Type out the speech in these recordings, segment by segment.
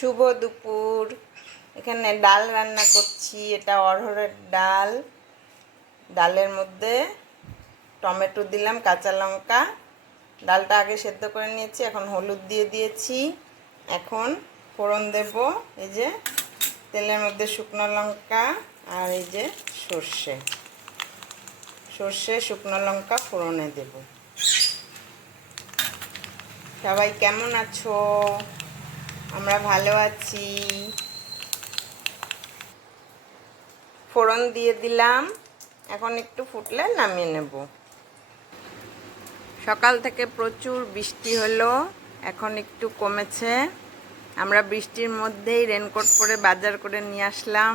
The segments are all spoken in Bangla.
শুভ দুপুর। এখানে ডাল রান্না করছি। এটা অড়হরের ডাল। ডালের মধ্যে টমেটো দিলাম, কাঁচা লঙ্কা। ডালটা আগে সেদ্ধ করে নিয়েছি, এখন হলুদ দিয়ে দিয়েছি। এখন ফোড়ন দেব। এই যে তেলের মধ্যে শুকনো লঙ্কা আর এই যে সর্ষে শুকনো লঙ্কা ফোড়নে দেব। সবাই কেমন আছো? আমরা ভালো আছি। ফোড়ন দিয়ে দিলাম, এখন একটু ফুটলে নামিয়ে নেব। সকাল থেকে প্রচুর বৃষ্টি হলো, এখন একটু কমেছে। আমরা বৃষ্টির মধ্যেই রেনকোট পরে বাজার করে নিয়ে আসলাম।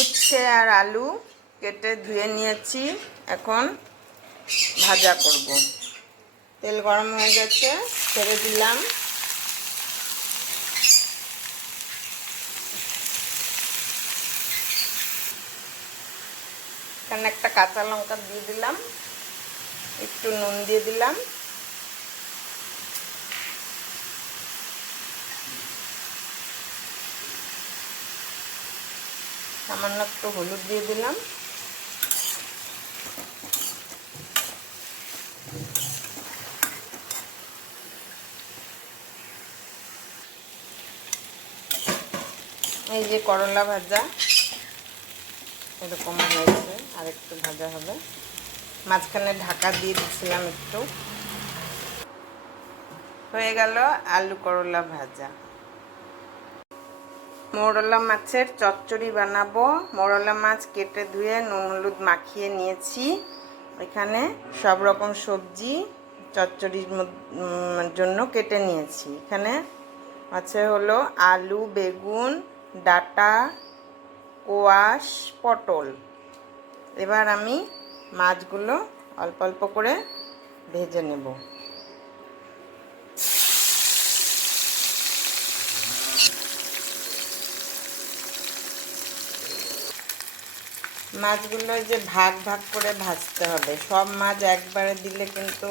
উচ্ছে আর আলু কেটে ধুয়ে নিয়েছি, এখন ভাজা করব। তেল গরম হয়ে গেছে, ছেড়ে দিলাম। এখানে একটা কাঁচা লঙ্কা দিয়ে দিলাম, একটু নুন দিয়ে দিলাম, সামান্য একটু হলুদ দিয়ে দিলাম। এই যে করলা ভাজা এরকম হয়েছে, আর একটু ভাজা হবে। মাঝখানে ঢাকা দিয়ে দিচ্ছিলাম একটু। হয়ে গেল আলু করলা ভাজা। মৌরলা মাছের চচ্চড়ি বানাবো। মৌরলা মাছ কেটে ধুয়ে নুন হলুদ মাখিয়ে নিয়েছি। এখানে সব রকম সবজি চচ্চড়ির জন্য কেটে নিয়েছি। এখানে আছে হলো আলু, বেগুন, ডাঁটা, কোয়াশ, পটল। এবার আমি মাছগুলো অল্প অল্প করে ভেজে নেব। মাছগুলো যে ভাগ ভাগ করে ভাজতে হবে, সব মাছ একবারে দিলে কিন্তু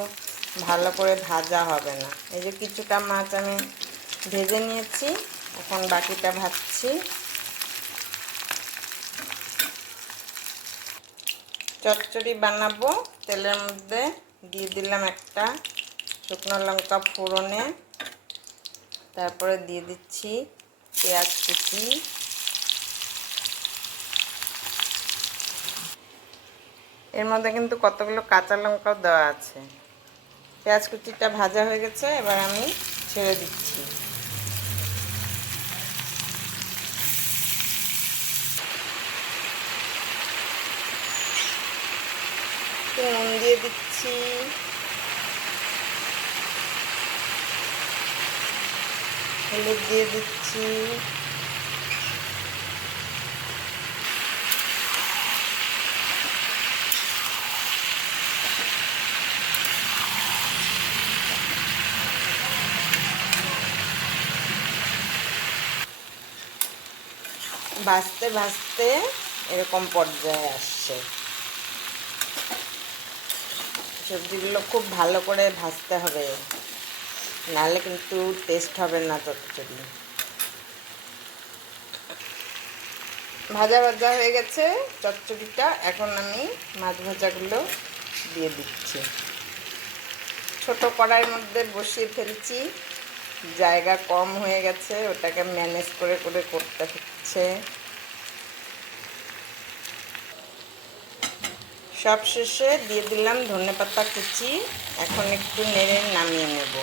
ভালো করে ভাজা হবে না। এই যে কিছুটা মাছ আমি ভেজে নিয়েছি, এখন বাকিটা ভাজছি। চচ্চড়ি বানাবো। তেলের মধ্যে দিয়ে দিলাম একটা শুকনো লঙ্কা ফোড়নে, তারপরে দিয়ে দিচ্ছি পেঁয়াজ কুচি, এর মধ্যে কিন্তু কতগুলো কাঁচা লঙ্কাও দেওয়া আছে। পেঁয়াজ কুচিটা ভাজা হয়ে গেছে, এবার আমি ছেড়ে দিচ্ছি। নুন দিয়ে দিচ্ছি, হলুদ দিয়ে দিচ্ছি, ভাজতে ভাজতে এরকম পর্যায়ে আসছে। সবজিগুলো খুব ভালো করে ভাজতে হবে, নাহলে কিন্তু টেস্ট হবে না চচ্চড়ি। ভাজা ভাজা হয়ে গেছে চচ্চড়িটা, এখন আমি মাছ ভাজাগুলো দিয়ে দিচ্ছি। ছোট কড়াইয়ের মধ্যে বসিয়ে ফেলছি, জায়গা কম হয়ে গেছে, ওটাকে ম্যানেজ করে করে করতে হচ্ছে। সব শেষে দিয়ে দিলাম ধনেপাতা কুচি। এখন একটু নেড়ে নামিয়ে নেব।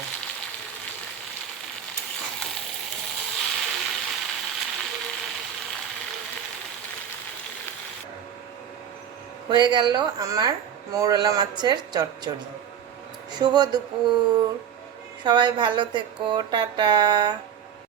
হয়ে গেল আমার মৌরলা মাছের চচ্চড়ি। শুভ দুপুর, সবাই ভালো থেকো, টাটা।